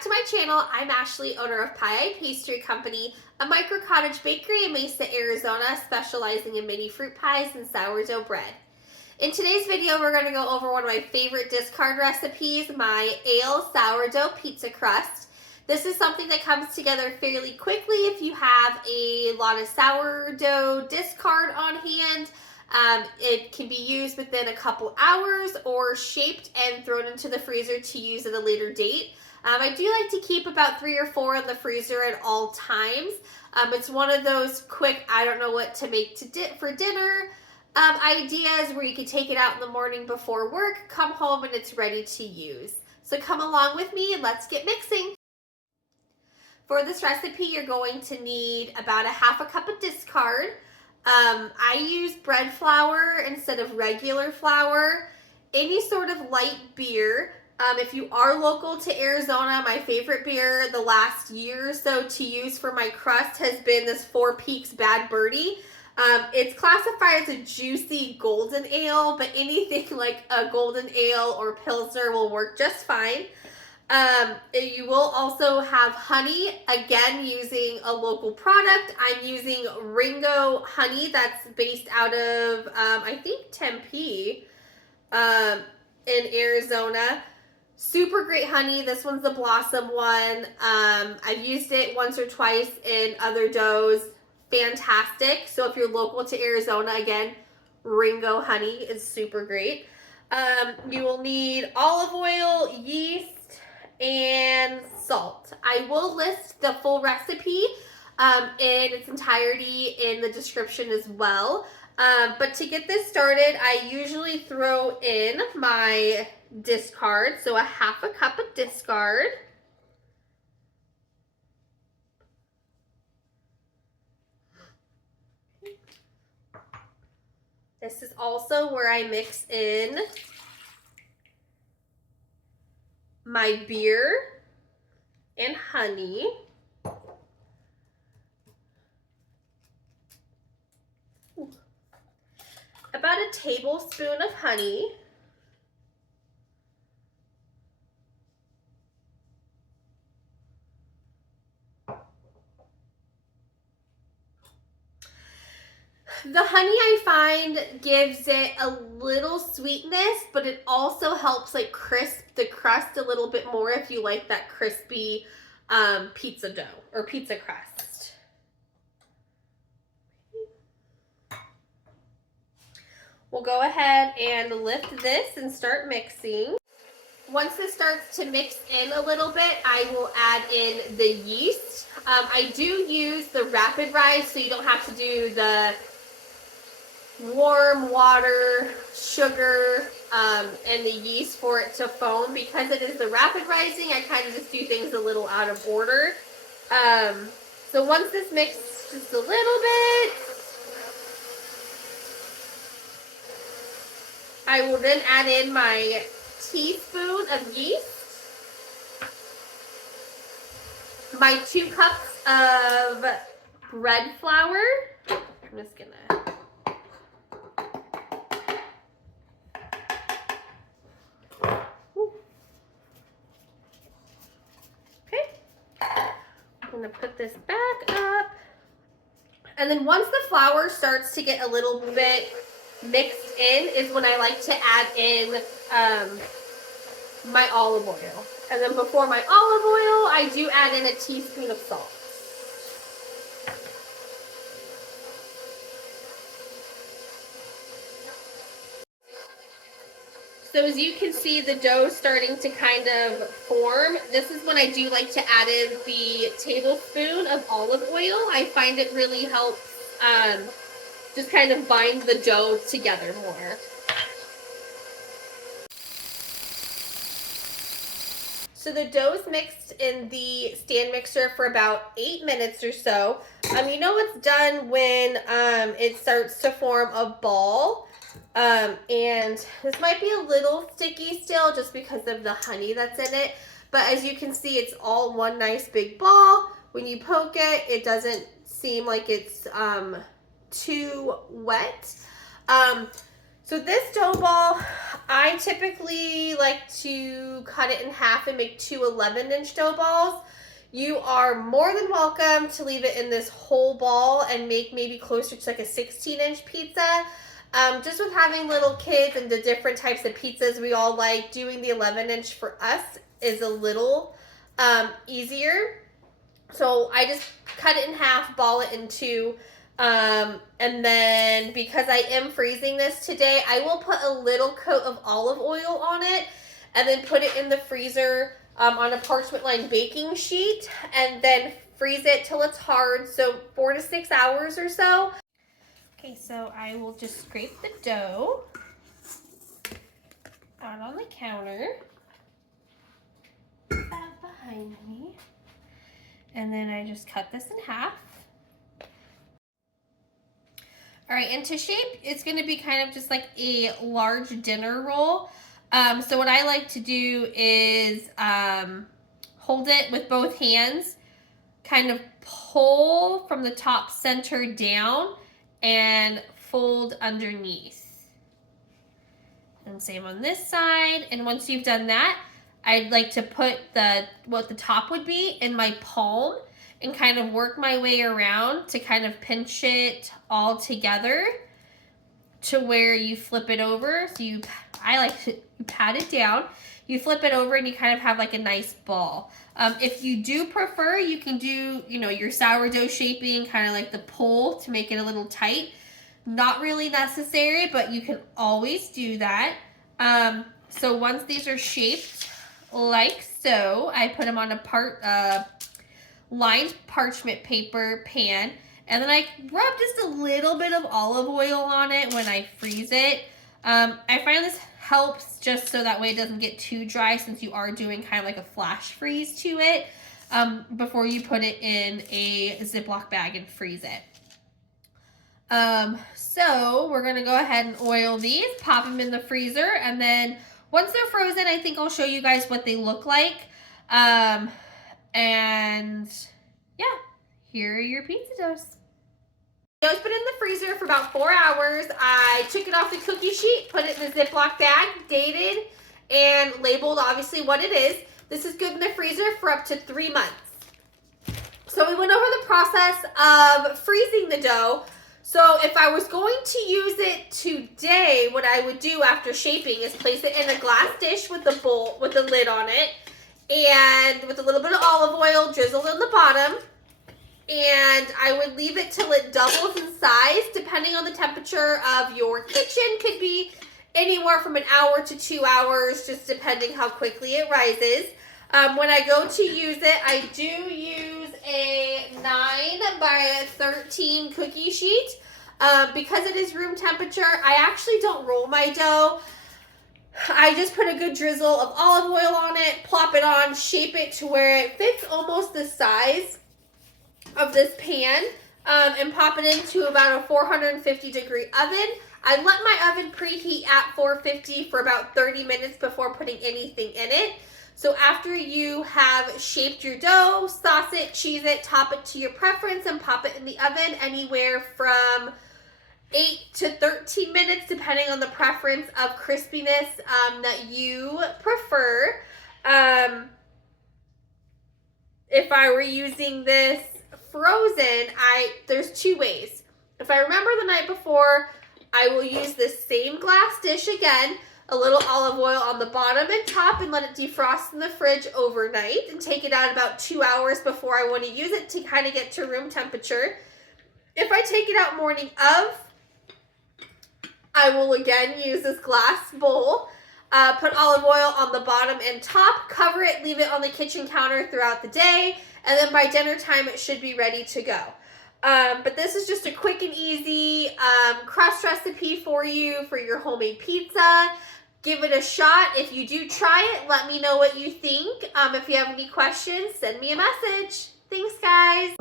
back to my channel. I'm Ashley, owner of Pie Pastry Company, a micro cottage bakery in Mesa, Arizona, specializing in mini fruit pies and sourdough bread. In today's video, we're going to go over one of my favorite discard recipes, my ale sourdough pizza crust. This is something that comes together fairly quickly if you have a lot of sourdough discard on hand. It can be used within a couple hours or shaped and thrown into the freezer to use at a later date. I do like to keep about 3 or 4 in the freezer at all times. It's one of those quick, I don't know what to make for dinner ideas where you can take it out in the morning before work, come home, and it's ready to use. So come along with me and let's get mixing. For this recipe, you're going to need about 1/2 cup of discard. I use bread flour instead of regular flour. Any sort of light beer. If you are local to Arizona, my favorite beer the last year or so to use for my crust has been this Four Peaks Bad Birdie. It's classified as a juicy golden ale, but anything like a golden ale or pilsner will work just fine. You will also have honey, again using a local product. I'm using Ringo honey that's based out of, I think Tempe in Arizona. Super great honey. This one's the Blossom one. I've used it once or twice in other doughs. Fantastic. So if you're local to Arizona, again, Ringo honey is super great. You will need olive oil, yeast, and salt. I will list the full recipe in its entirety in the description as well. But to get this started, I usually throw in my discard, so 1/2 cup of discard. This is also where I mix in my beer and honey. About a tablespoon of honey. The honey I find gives it a little sweetness, but it also helps like crisp the crust a little bit more if you like that crispy pizza dough or pizza crust. We'll go ahead and lift this and start mixing. Once this starts to mix in a little bit, I will add in the yeast. I do use the rapid rise, so you don't have to do the warm water, sugar, and the yeast for it to foam. Because it is the rapid rising, I kind of just do things a little out of order. So once this mixes just a little bit, I will then add in my teaspoon of yeast, my 2 cups of bread flour. I'm just gonna I'm going to put this back up. And then once the flour starts to get a little bit mixed in is when I like to add in my olive oil. And then before my olive oil, I do add in a teaspoon of salt. So as you can see, the dough is starting to kind of form. This is when I do like to add in the tablespoon of olive oil. I find it really helps just kind of bind the dough together more. So the dough is mixed in the stand mixer for about 8 minutes or so. You know it's done when it starts to form a ball. And this might be a little sticky still just because of the honey that's in it. But as you can see, it's all one nice big ball. When you poke it, it doesn't seem like it's too wet. So this dough ball, I typically like to cut it in half and make two 11-inch dough balls. You are more than welcome to leave it in this whole ball and make maybe closer to like a 16-inch pizza. Just with having little kids and the different types of pizzas we all like, doing the 11-inch for us is a little easier. So I just cut it in half, ball it in two. And then because I am freezing this today, I will put a little coat of olive oil on it and then put it in the freezer on a parchment lined baking sheet and then freeze it till it's hard, so 4 to 6 hours or so. Okay, so I will just scrape the dough out on the counter behind me, and then I just cut this in half. All right, and to shape, it's gonna be kind of just like a large dinner roll. So what I like to do is hold it with both hands, kind of pull from the top center down and fold underneath. And same on this side. And once you've done that, I'd like to put what the top would be in my palm and kind of work my way around to kind of pinch it all together to where you flip it over. So I like to pat it down. You flip it over and you kind of have like a nice ball. If you do prefer, you can do, your sourdough shaping, kind of like the pull to make it a little tight. Not really necessary, but you can always do that. So once these are shaped like so, I put them on a lined parchment paper pan, and then I rub just a little bit of olive oil on it when I freeze it. I find this helps just so that way it doesn't get too dry, since you are doing kind of like a flash freeze to it before you put it in a Ziploc bag and freeze it. So we're gonna go ahead and oil these, pop them in the freezer, and then once they're frozen, I think I'll show you guys what they look like. And yeah, here are your pizza doughs. Dough's been in the freezer for about 4 hours. I took it off the cookie sheet, put it in the Ziploc bag, dated, and labeled obviously what it is. This is good in the freezer for up to 3 months. So we went over the process of freezing the dough. So if I was going to use it today, what I would do after shaping is place it in a glass dish with the lid on it, and with a little bit of olive oil drizzled on the bottom. And I would leave it till it doubles in size, depending on the temperature of your kitchen. Could be anywhere from an hour to 2 hours, just depending how quickly it rises. When I go to use it, I do use a 9 by 13 cookie sheet. Because it is room temperature, I actually don't roll my dough. I just put a good drizzle of olive oil on it, plop it on, shape it to where it fits almost the size of this pan, and pop it into about a 450-degree oven. I let my oven preheat at 450 for about 30 minutes before putting anything in it. So after you have shaped your dough, sauce it, cheese it, top it to your preference, and pop it in the oven anywhere from 8 to 13 minutes, depending on the preference of crispiness that you prefer. If I were using this frozen, there's 2 ways. If I remember the night before, I will use this same glass dish again, a little olive oil on the bottom and top, and let it defrost in the fridge overnight, and take it out about 2 hours before I want to use it to kind of get to room temperature. If I take it out morning of, I will again use this glass bowl, put olive oil on the bottom and top, cover it, leave it on the kitchen counter throughout the day, and then by dinner time it should be ready to go. But this is just a quick and easy crust recipe for you for your homemade pizza. Give it a shot. If you do try it, let me know what you think. If you have any questions, send me a message. Thanks, guys.